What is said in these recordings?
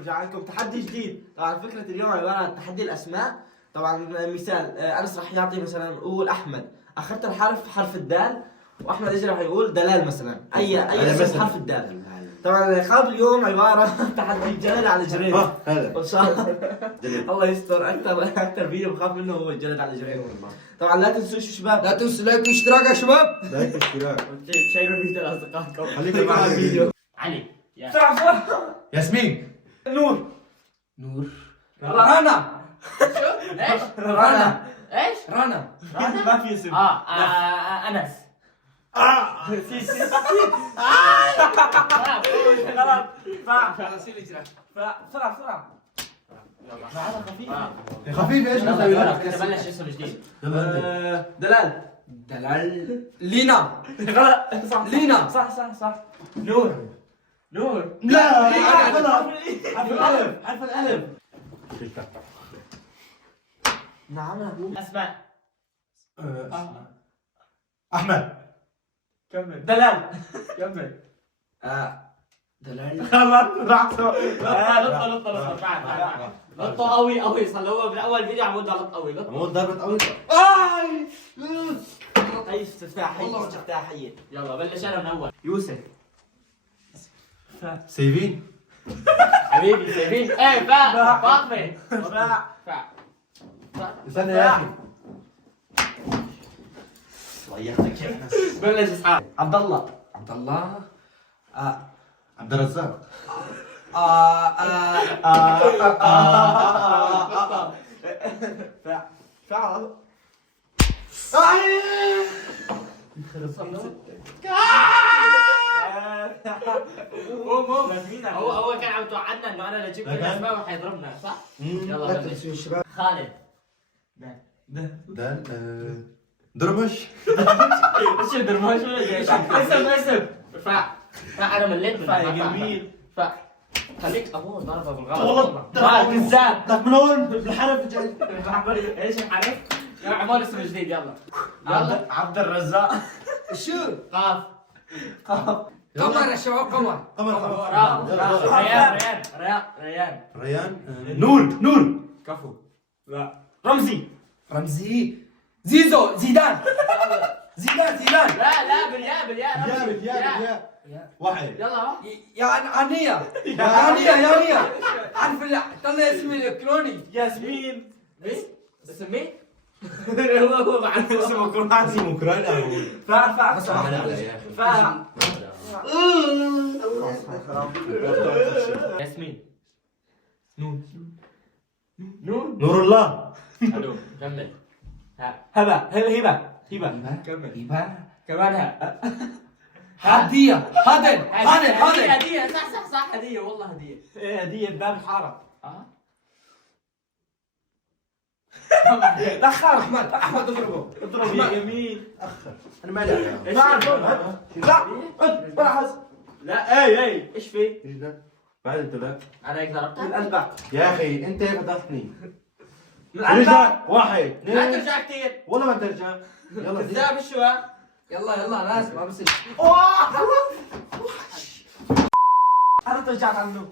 رجع لكم تحدي جديد. طبعا فكرة اليوم عبارة عن تحدي الأسماء. طبعا مثال أنس راح يعطي مثلا يقول أحمد، أخذت الحرف حرف الدال، وأحمد إجي راح يقول دلال مثلا، أي اسم حرف الدال. طبعا الخاب اليوم عبارة تحدي جلد على جرين. هذا ان شاء الله الله يستر. اكثر فيديو بخاف منه هو الجلد على جرين. طبعا لا تنسوا شو شباب، لا تنسوا لايك واشتراك يا شباب. لايك اشتراك. شيروا فيديو لاصدقائكم. خليكم مع الفيديو. علي بسرعة بسرعة. ياسمين. نور. رنا. ايش؟ رنا. ايش؟ رنا. ما في اسم. انس. سي غلط. بسرعة بسرعة. معنا خفيف. خفيف ايش نسوي لك؟ بلش اسم جديد. دلال. دلال. لينا. غلط. صح لينا. صح. نور. لا حرف الألف. نعم. اسماء. احمد. كمل. دلال. كمل. دلال. غلط. رحت. لطه بعد لطه قوي صار هو بالاول فيديو عم يقول لط قوي مو ضربة قوي. هي استفتاحية. يلا بلش انا من اول. يوسف. سيفين. حبيبي سيفين. ايه فاطمه. فا استنى يا اخي. ضيعتك يا انس. بلش اسحاق. عبد الله. عبد الله. عبد الرزاق. فعل. هو كان عم توعدنا انه انا اللي اجيب الاسماء وحيضربنا صح؟ يلا لا بلش. تنسوا الشباب. خالد. دربش. ايش الدرماش ولا ايش؟ اسم فا انا مليت فا يا جميل. فا خليك ابوه ضربه بالغلط والله كذاب. لك من هون بالحرف جاي. ايش الحرف؟ يا عمار اسم جديد يلا. عبد الرزاق. شو؟ قاف. قمر يا شباب قمر. ريان. نور. كفو. لا. رمزي. رمزي. زيزو. زيدان. زيدان. لا بالياء يا واحد. يلا يا عنية. يا عارف طلع اسمي الالكتروني. ياسمين. اسم مين؟ هو بعد اسمه كرواتي. اسمه اوكرانيا. فا ياسمين. نور الله. حلو كمل. هبة. هبة. كمان ها. هدية. هدن. هدية صح هدية والله هدية. هدية باب الحارة. دخل احمد اضربه. اضرب يا جميل. انا مالي عليها. ما اعرف. لا ولا حز. لا اي ايش في؟ ايش ده؟ بعد انت لا. انا هيك ضربتها. الألبع. يا اخي انت فتحتني. الألبع. واحد لا اثنين. ترجع كثير. والله ما ترجع. يلا كذاب شو ها؟ يلا ناس ما بصير. انا رجعت عنه.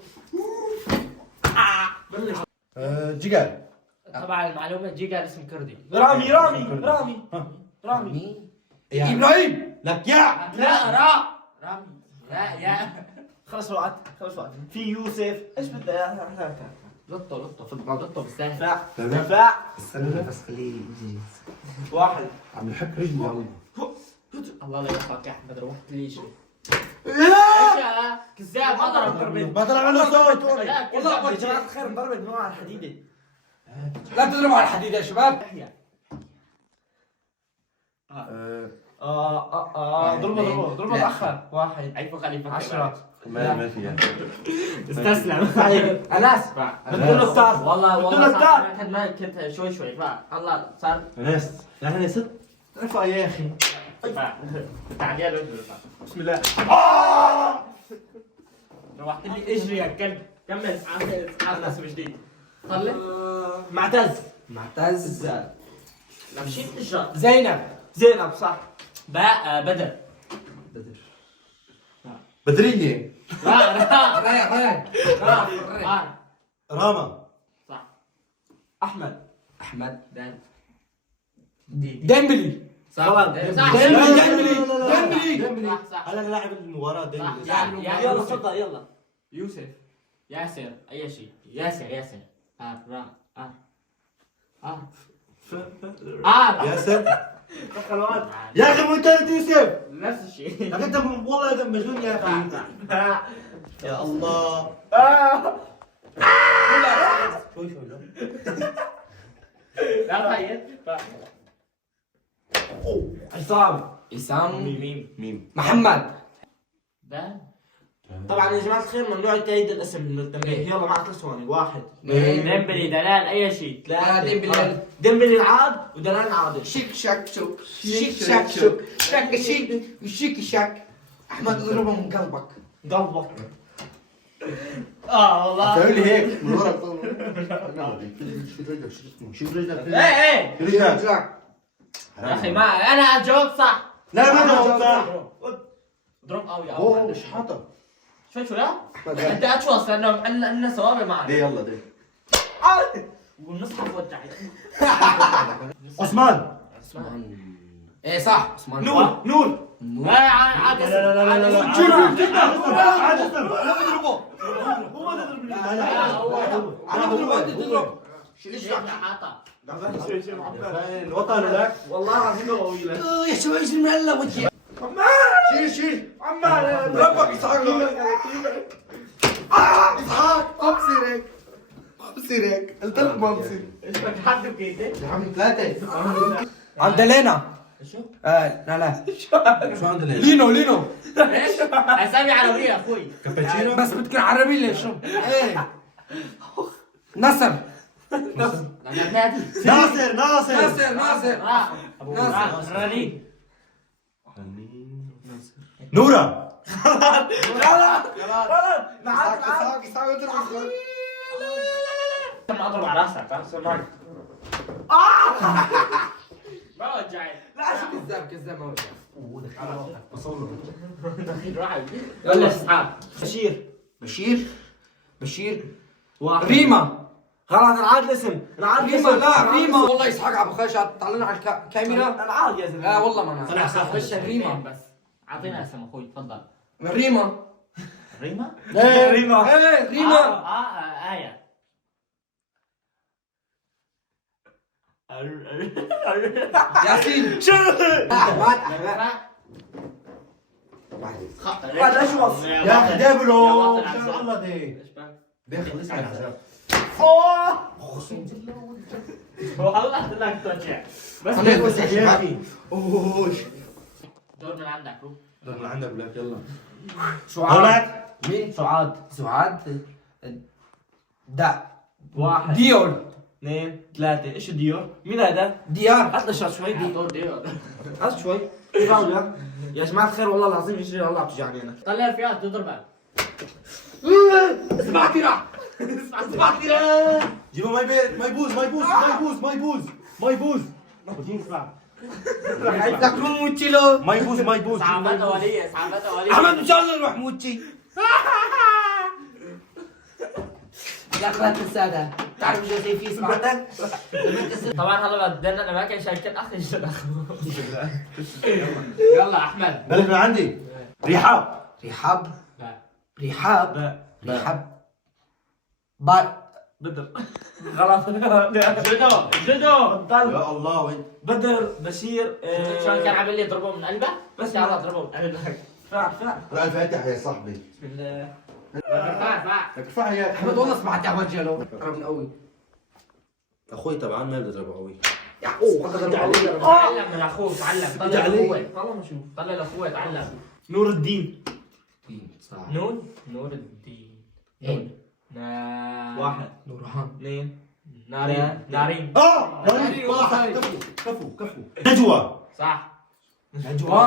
جيجال. طبعا المعلومة جيجا اسم كردي. رامي. ابراهيم. لك يا. لا رامي. لا يا خلص وقت. في يوسف. ايش بدك يا لطه بالسهل. فاع. استنى بس خليه يجي. واحد. عم يحك رجلي والله. الله لا يوفقك يا احمد روحت لي يشري. ايش كذاب ما ضرب ما طلع عنه صوت. لا والله كذاب يا جماعة الخير انضربت نوع على الحديدة. لا تضربوا على الحديد يا شباب. ضربه متأخر. واحد. عيفو خليفه 10. ما فيها. استسلم. انس. بدنا التار. والله بدنا التار. ما كنت شوي الله صار ناس يعني ست رفع يا اخي. تعديل بسم الله. روحت لي اجري يا كلب. كمل اسعاد اسم جديد. طلع معتز. لا مشيت الشر. زينب صح. باء بدر. بدرية. لا ريان. راما. صح. احمد. احمد. دان. ديمبلي. صح. غلط. صح. ديمبلي. صح صح. انا اللاعب المباراة صح. ديمبلي. يا يلا تفضل يلا. يوسف. ياسر اي شيء. ياسر. را ياسر. خلوات. يا اخي مو انت يوسف. نفس الشيء. يا اخي انت والله هذا مجنون يا اخي. يا الله. شوي لا تهيئ. عصام. ميم. محمد. دان. طبعا يا جماعه الخير ممنوع التأييد الاسم من التنبيه. يلا معك 3 ثواني. 1 ديمبلي دلال اي شيء. 3 ديمبلي. ديمبلي العاد ودلال العادل. شيك شاك شوك. شيك شاك شوك. شاك شيك. شيك شاك. احمد اضربه من قلبك. قلبك. والله. سوي لي هيك من ورا. شوف رجلك. ايه رجلك. يا اخي ما انا الجواب صح. لا ما جاوبت صح. اضرب قوي اوه مش حاطط. شو لا؟ انت اشوص لانه عندنا صوابع معنا. دي يلا دي. والمصحف وجعت. عثمان. ايه صح عثمان. نور. لا عاد لا شوف اضربه. ليش حاطه؟ الوطن لك. والله العظيم قوي لك. يا شباب من هلا وجهي. شيل عمال ربك اسحاق. اسحاق ما بصير هيك. ما بصير هيك. قلت لك ما بصير. ايش بدك تحدد كده؟ يا عم 3 عند لينا. شو؟ لا شو عندنا؟ لينو. ايش؟ اسامي عربيه اخوي. كابتشينو. بس بتكون عربي ليش شو؟ ايه نصر. ناصر. ناصر. رنين. نورا. ما اضرب على راسك فاهم؟ ما وجعت. كذاب ما يلا اسحاق. بشير. واحد. ريما. خلاص العاد الاسم. العاد ريما لا ريما والله يسحق ابو خش طلعنا على الكاميرا. العاد يا زلمه. لا والله ما صح نعرف. صح. خش ريما. بس اعطينا اسم اخوي تفضل. ريما. ريما؟ ريما. ايه ريما. آية. ياسين. شو؟ احمد. هذا اشوص. يا اخي دبلو. يا بطل الله دي. دي خلصنا العذاب. والله لك توجع. بس يا اخي. دور من عندك روح. من عندك بلاك يلا. سعاد. مين؟ سعاد. 1 ديول. 2 3. ايش ديور؟ مين هذا؟ ديار. عطنا شوي شوي. دور. عطنا شوي. فاولة. يا جماعة الخير والله العظيم يجري الله بتوجعني انا. طلع فيها تضربها. اسمع تيرا. جيبوا ما يبوز. لك موتشيلو. ما يبوز. اسعافات اوليه. احمد ان شاء الله نروح موتشي. لا لا تنسى هذا. تعرف ايش زي فيه سمعتك؟ طبعا هلا بدنا الاماكن شايفين اخي يلا احمد. بلش من عندي. رحاب. لا. بدر. غلط. جدو. بطل. يا الله وين. بدر. بشير. شلون كان عامل لي يضربه من قلبه؟ بس يلا اضربه من قلبك. فاع. لا الفاتح يا صاحبي. بسم الله. فاع. ارفع يا احمد والله سمعت يا وجهه له. قرب قوي. اخوي طبعا ما بيضرب قوي. يا اوه تعلم من اخوك. تعلم. طلع لاخوه. والله ما اشوف. طلع لاخوه. تعلم. نور الدين. نور الدين. ايه 1 نورهان. 2 نارين. نارين والله. كفو. نجوى. صح. نجوى.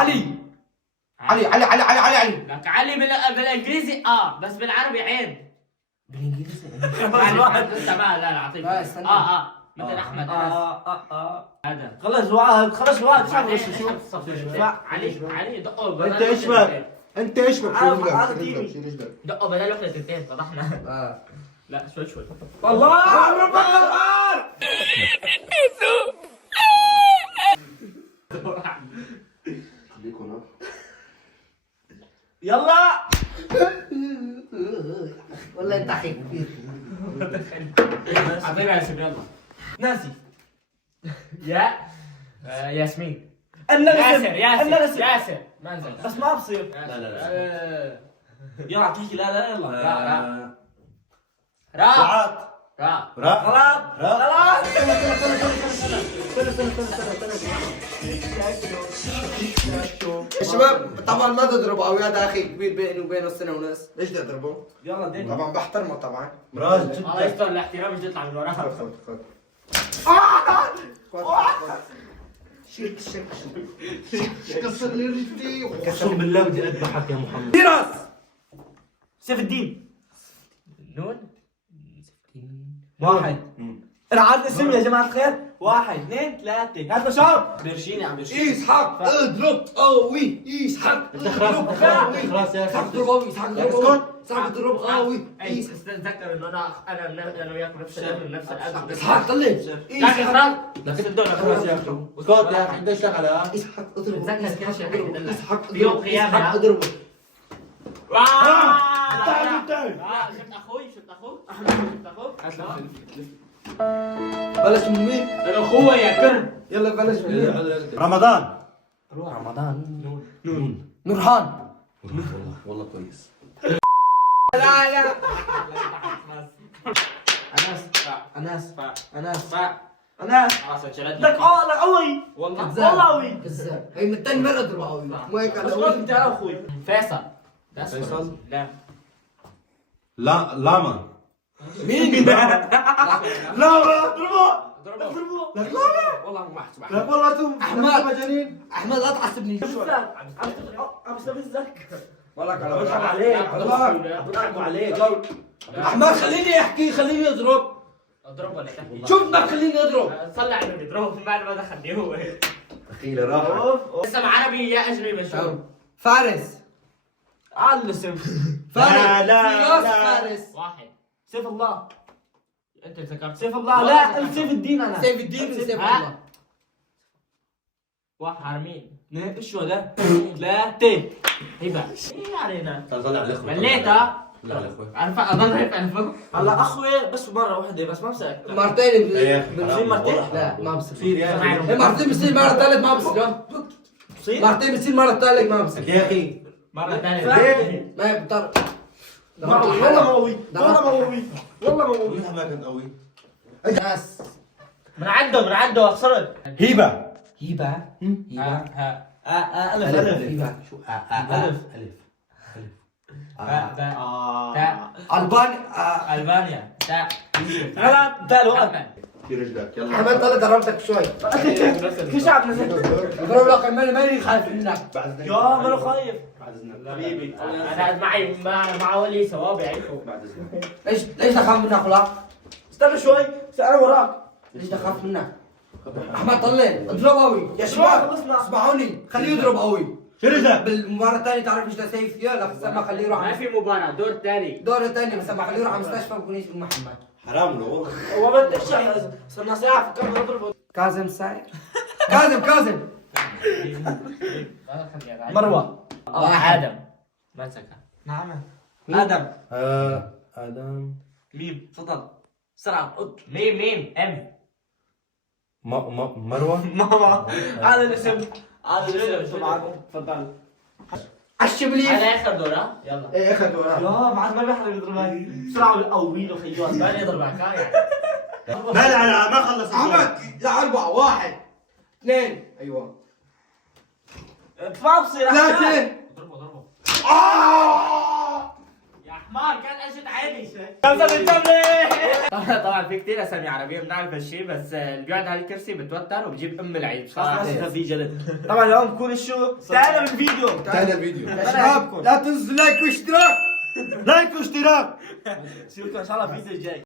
علي. لك علي بالانجليزي بس بالعربي عين. بالانجليزي. لسه لا اعطيك. لا، استنى. مثل احمد هذا. خلص وعد. ايش عم بعدين تغش شو؟ علي دقه. انت ايش بك؟ انت ايش بك؟ عارف، شيل عارف رجلك تيجي. شيل رجلك. دقه بدل وحده تنتين فضحنا. اه لا شوي شوي. الله اكبر. خليك هنا. يلا والله انت اخي كبير. اعطينا يا شباب يلا. ناسي. يا ياسمين. النسب ياسر النسب. ياسر ما نزل. بس ما بصير. لا. يلا اعطيك. لا لا يلا. را سعاد. را غلط غلط. يا شباب طبعا ما تضربوا او هذا اخي كبير بيني وبينه سنه ونص، ليش بدي اضربه؟ يلا دين. طبعا بحترمه طبعا. مراج الله جدا. يستر الاحترام مش يطلع من وراها. خذ شيل شيل كسر لي رجلي. اقسم بالله بدي اذبحك يا محمد. فراس. سيف الدين. نون. واحد. العاد اسم يا جماعة الخير. 1 2 3 هات بشار. برشيني عم برشيني. اسحق اضرب قوي. اسحق اضرب قوي. خلاص يا اسحق اخي. اضرب قوي. اسحق اضرب قوي. اسحق اضرب قوي. اي تتذكر انه انا وياك نفس الابن نفس الاب. اسحق طلع. لكن خلاص لكن الدولة خلاص يا اخي. اسكت يا اخي. بدي اشتغل ها. اسحق اضرب. تتذكر كل شيء حيدلك. اسحق بيوم اضرب. قيامة. اسحق اضرب. شفت اخوي شفت اخوك شفت اخوك. بلش من مين؟ الاخوة يا كرم. يلا بلش من مين؟ رمضان. رمضان. نورهان. والله كويس. لا لا. انس انس فا انس. خلاص انشلت لك لك قوي. والله والله قوي. كذاب. هي من تاني مرة اضرب قوي. مو هيك بس قلت انت انا. يا اخوي. فيصل. فيصل؟ لا لا لاما. مين؟ لا اضربه اضربه. لك لا. والله ما احسب لا والله انتم أحمد. مجانين. احمد لا تحسبني. عم استفزك. والله بضحك عليك. بضحك عليك. احمد خليني احكي خليني اضرب. اضرب ولا تحكي. شوف بدك خليني اضرب. صلي على النبي اضربه من بعد ما دخلني هو. اخيرا راح. اسم عربي يا اجنبي مشهور. فارس. على الاسم. فارس. لا، فراس لا. فارس. واحد. سيف الله. انت ذكرت سيف الله. لا سيف الدين انا. سيف الدين وسيف ها؟ الله. واحد حرمين. ايش هو ده؟ لا تي. هبه. ايه علينا. طلع على الاخوه. مليتها. لا على الاخوه. عارف اضل هيك على فوق. هلا اخوي بس مره واحده بس ما بصير. مرتين يا اخي بنزين مرتين؟ لا ما بصير. كثير يا اخي. هي مرتين بصير مرة ثالث ما بصير. بصير؟ مرتين بصير مرة ثالث ما بصير. يا اخي. مرة ثانية. ليه؟ ما بضطر. والله موي والله موي والله موي. مين ما كان قوي. ناس. من عنده خسرت. هيبه. هيبة. ها الف الف. هيبة. شو؟ الف. تاء الباني. البانيا تاء. غلط. ده الوقت. في رجلك يلا. احمد طلع ضربتك شوي. في شعب نزل. اضرب لك ماني خايف منك. بعد اذنك. يا ماله خايف. بعد اذنك. حبيبي. انا معي مع ولي صوابعي. بعد اذنك. ليش تخاف منك ولا؟ استنى شوي انا وراك. ليش تخاف منك؟ احمد طلع اضرب قوي يا شباب. اسمعوني خليه يضرب قوي. في رجلك. بالمباراة الثانية تعرف ايش سيف يلا سما خليه يروح ما في مباراة دور ثاني. دور ثاني بس لما خليه يروح على المستشفى بكون يجي محمد. حرام له. هو ما بدك شيء. صرنا ساعه فكرنا نضربه. كاظم ساير. كاظم. مروه. آدم. ما نسكها. نعم. ادم. ادم. ميم تفضل بسرعه. ميم ام. مروه. ماما. هذا الاسم. هذا الاسم طبعا. تفضل. الشبليف. هذا اخر دور ها يلا. ايه اخذ وراه. لا بعد ما بيحرق يضربها بسرعه قوي خيال. ما يضربك ها يعني. لا ما خلص. احمد لا 4 1 2 ايوه ما بصير. 3 اضربه. يا حمار كان اجت عيني. طبعا في كثير اسامي عربيه بنعرف هالشيء بس اللي بيقعد على الكرسي بتوتر وبجيب ام العيد بصراحه. في جلد. طبعا اليوم بكون الشو تعالى بالفيديو. انتهى الفيديو. يا شباب لا تنسوا لايك واشتراك. لايك واشتراك. شوفكم ان شاء الله الفيديو الجاي.